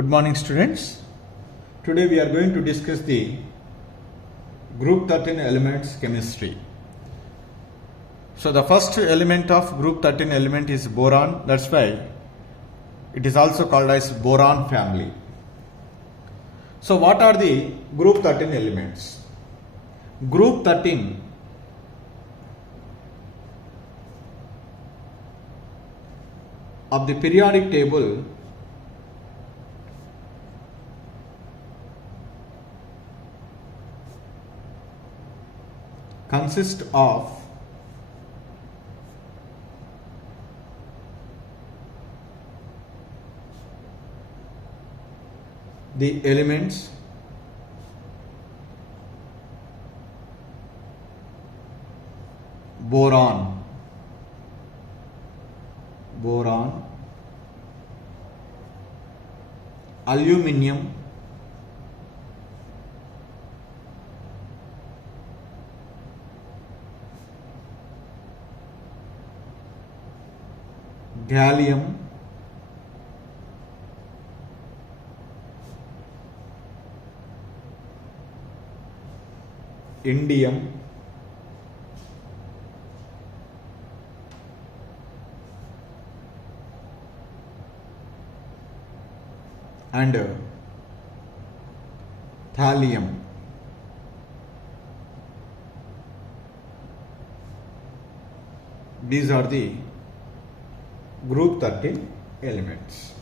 Good morning, students. Today we are going to discuss the group 13 elements chemistry. So the first element of group 13 element is boron. That's why it is also called as boron family. So what are the group 13 elements? Group 13 of the periodic table consist of the elements boron, aluminium, gallium, indium, and thallium. These are the group 13 elements.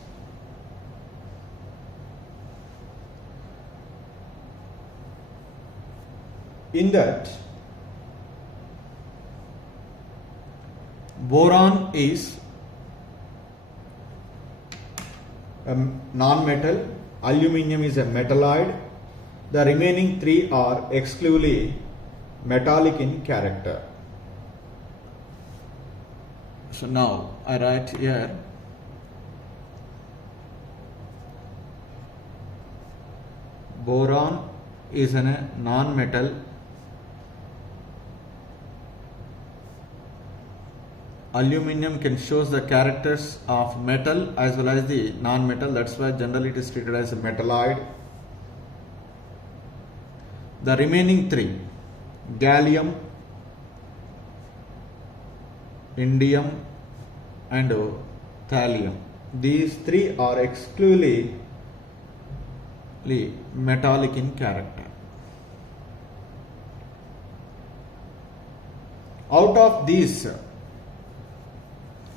In that, boron is a non-metal, aluminium is a metalloid, the remaining three are exclusively metallic in character. So now I write here boron is a non-metal, aluminium can shows the characters of metal as well as the non-metal, that's why generally it is treated as a metalloid. The remaining three, gallium, indium and thallium, these three are exclusively metallic in character. Out of these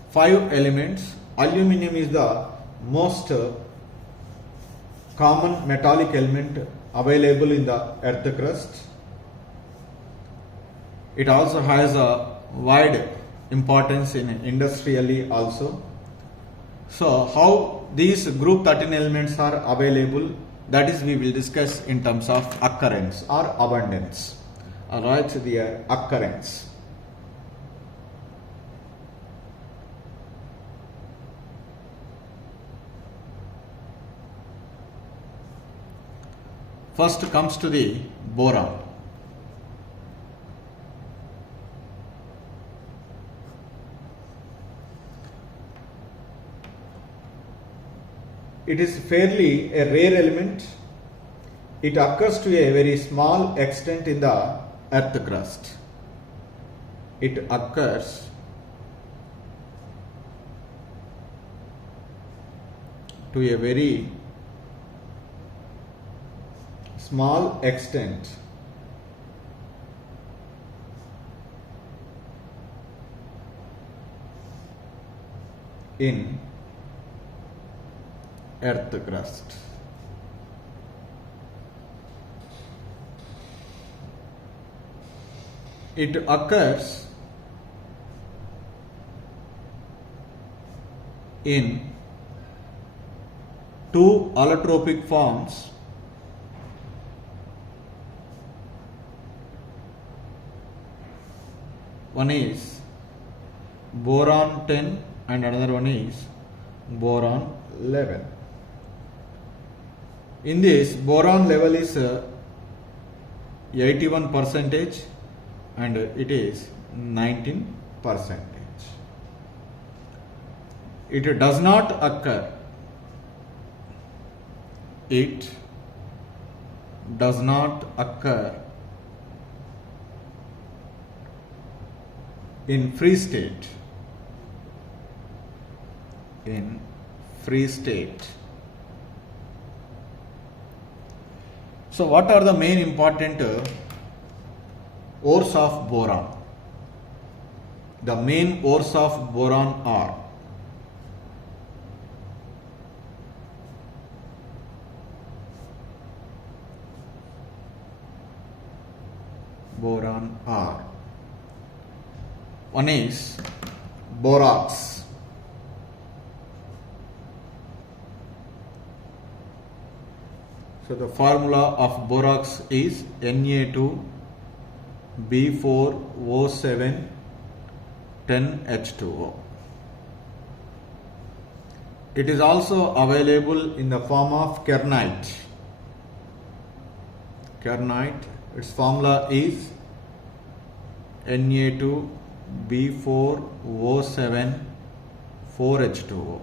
five elements, aluminium is the most common metallic element available in the earth crust. It also has a wide importance in industrially also. So how these group 13 elements are available, that is we will discuss in terms of occurrence or abundance. Alright, the occurrence. First comes to the boron. It is fairly a rare element. It occurs to a very small extent in the earth crust. It occurs to a very small extent in earth crust. It occurs in two allotropic forms. One is boron 10 and another one is boron 11. In this, boron level is 81% and it is 19%. It does not occur it does not occur in free state. In free state. So what are the main important ores of boron? The main ores of boron are one is borax. So the formula of borax is Na2B4O7 10H2O. It is also available in the form of kernite. Its formula is Na2B4O7 4H2O.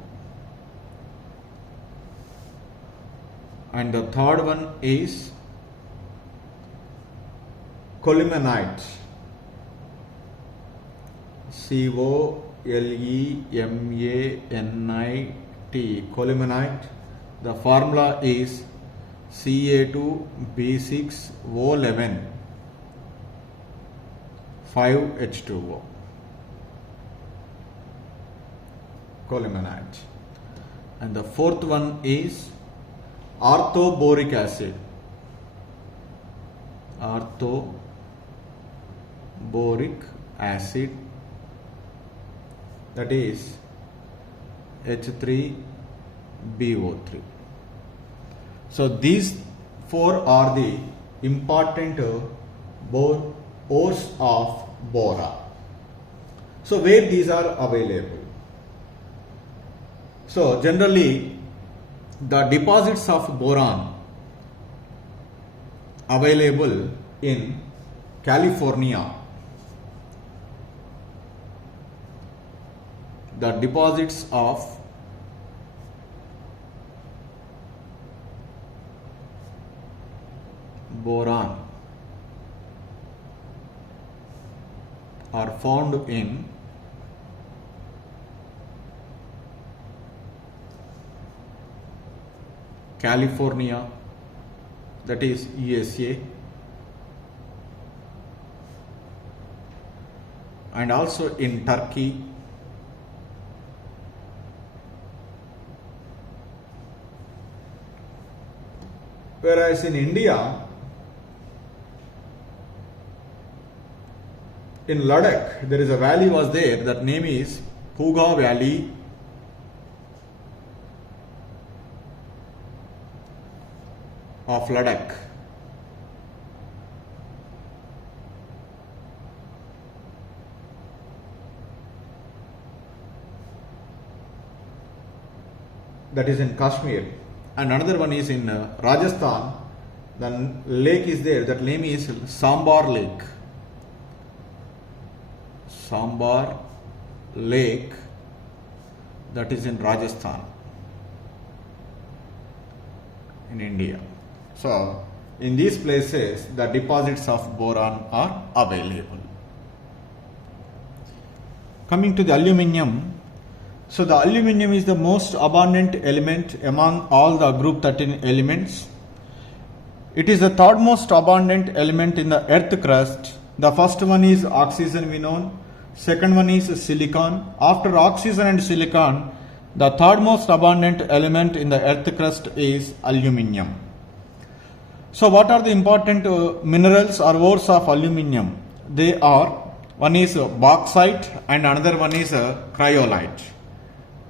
And the third one is colemanite. Colemanite. Colemanite. The formula is Ca2B6O11 5H2O. Colemanite. And the fourth one is orthoboric acid. Orthoboric acid, that is H3BO3. So these four are the important ores of boron. So where these are available? So generally the deposits of boron available in California. The deposits of boron are found in California, that is USA, and also in Turkey, whereas in India, in Ladakh, there is a valley was there, that name is Puga Valley. Of Ladakh. That is in Kashmir, and another one is in Rajasthan. The lake is there, that name is Sambar Lake. Sambar Lake, that is in Rajasthan, in India. So in these places the deposits of boron are available. Coming to the aluminium, so the aluminium is the most abundant element among all the group 13 elements. It is the third most abundant element in the earth crust. The first one is oxygen, we know. Second one is silicon. After oxygen and silicon, the third most abundant element in the earth crust is aluminium. So what are the important minerals or ores of aluminium? They are, one is bauxite and another one is cryolite.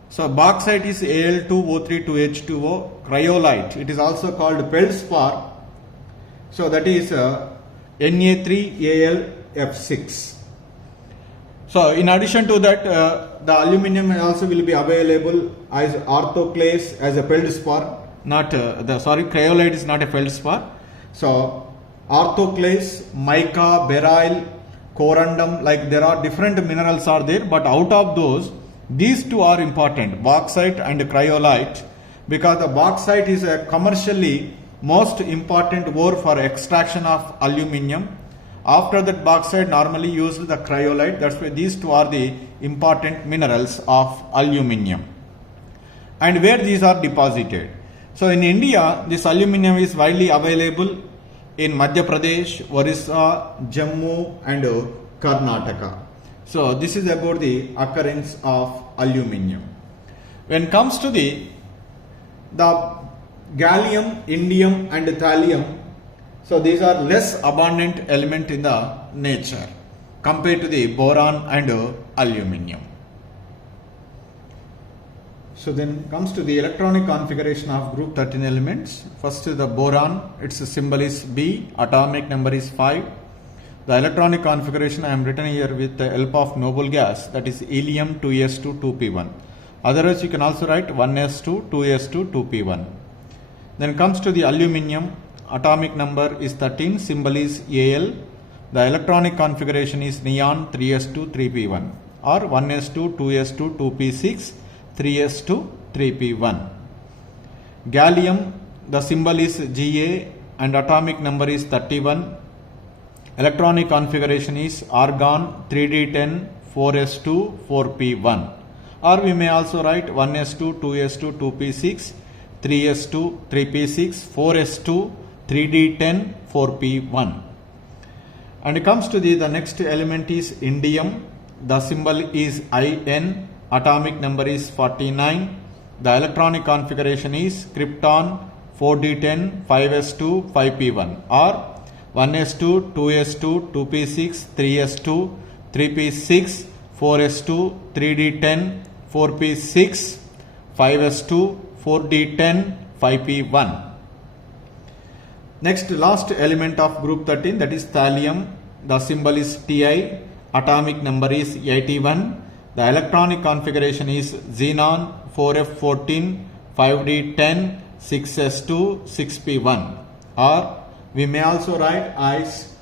So bauxite is Al2O32H2O. Cryolite, it is also called feldspar. So that is Na3Al(F6). So in addition to that, the aluminium also will be available as orthoclase as a feldspar. Cryolite is not a feldspar. So orthoclase, mica, beryl, corundum, like there are different minerals are there, but out of those, these two are important, bauxite and cryolite. because the bauxite is a commercially most important ore for extraction of aluminium. After that, bauxite normally used the cryolite. That's why these two are the important minerals of aluminium. And where these are deposited? So in India, this aluminium is widely available in Madhya Pradesh, Orissa, Jammu and Karnataka. So this is about the occurrence of aluminium. When it comes to the gallium, indium and thallium, so these are less abundant element in the nature compared to the boron and aluminium. So then comes to the electronic configuration of group 13 elements. First is the boron, its symbol is B, atomic number is 5. The electronic configuration I am written here with the help of noble gas, that is helium 2s2 2p1. Otherwise you can also write 1s2 2s2 2p1. Then comes to the aluminium, atomic number is 13, symbol is Al. The electronic configuration is neon 3s2 3p1 or 1s2 2s2 2p6 3s2 3p1. Gallium, the symbol is Ga and atomic number is 31. Electronic configuration is argon 3d10 4s2 4p1, or we may also write 1s2 2s2 2p6 3s2 3p6 4s2 3d10 4p1. And it comes to the next element is indium. The symbol is In. Atomic number is 49. The electronic configuration is krypton 4d10 5s2 5p1 or 1s2 2s2 2p6 3s2 3p6 4s2 3d10 4p6 5s2 4d10 5p1. Next, last element of group 13, that is thallium. The symbol is Ti. Atomic number is 81. The electronic configuration is xenon 4f14 5d10 6s2 6p1, or we may also write as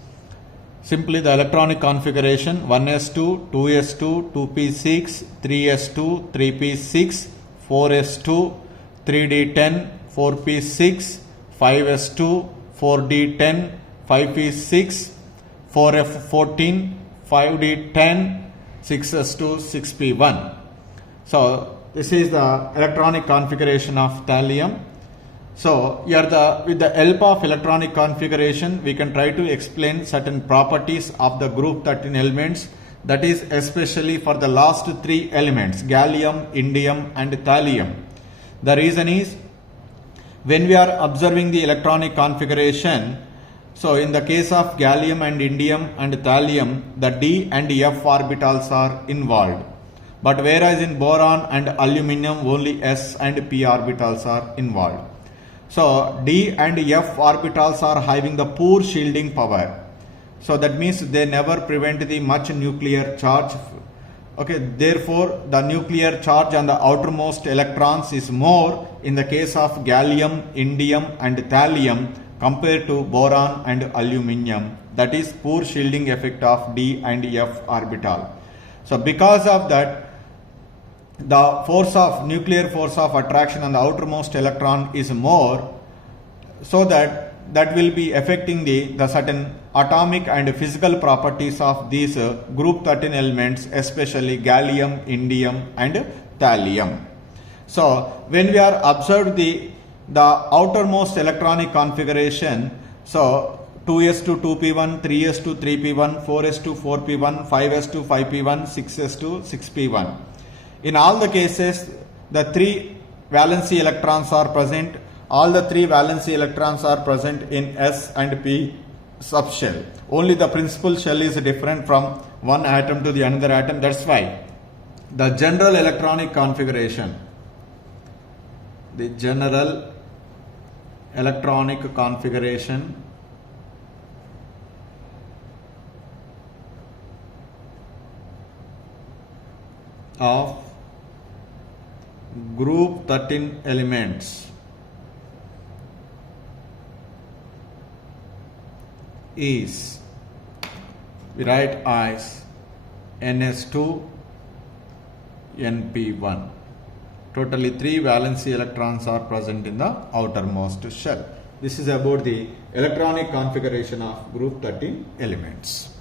simply the electronic configuration 1s2 2s2 2p6 3s2 3p6 4s2 3d10 4p6 5s2 4d10 5p6 4f14 5d10 6s2 6p1. So this is the electronic configuration of thallium. So here with the help of electronic configuration, we can try to explain certain properties of the group 13 elements, that is especially for the last three elements, gallium, indium and thallium. The reason is, when we are observing the electronic configuration, so in the case of gallium and indium and thallium, the d and f orbitals are involved. But whereas in boron and aluminium, only s and p orbitals are involved. So d and f orbitals are having the poor shielding power. So that means they never prevent the much nuclear charge. Okay, therefore the nuclear charge on the outermost electrons is more in the case of gallium, indium and thallium compared to boron and aluminium. That is poor shielding effect of d and f orbital. So because of that, the nuclear force of attraction on the outermost electron is more, so that will be affecting the certain atomic and physical properties of these group 13 elements, especially gallium, indium and thallium. So when we are observed the outermost electronic configuration, so 2s2 2p1, 3s2 3p1, 4s2 4p1, 5s2 5p1, 6s2 6p1. In all the cases, the three valency electrons are present. All the three valency electrons are present in S and P subshell. Only the principal shell is different from one atom to the another atom. That's why the general electronic configuration, the general electronic configuration of group 13 elements is, we write as NS2 NP1. Totally 3 valency electrons are present in the outermost shell. This is about the electronic configuration of group 13 elements.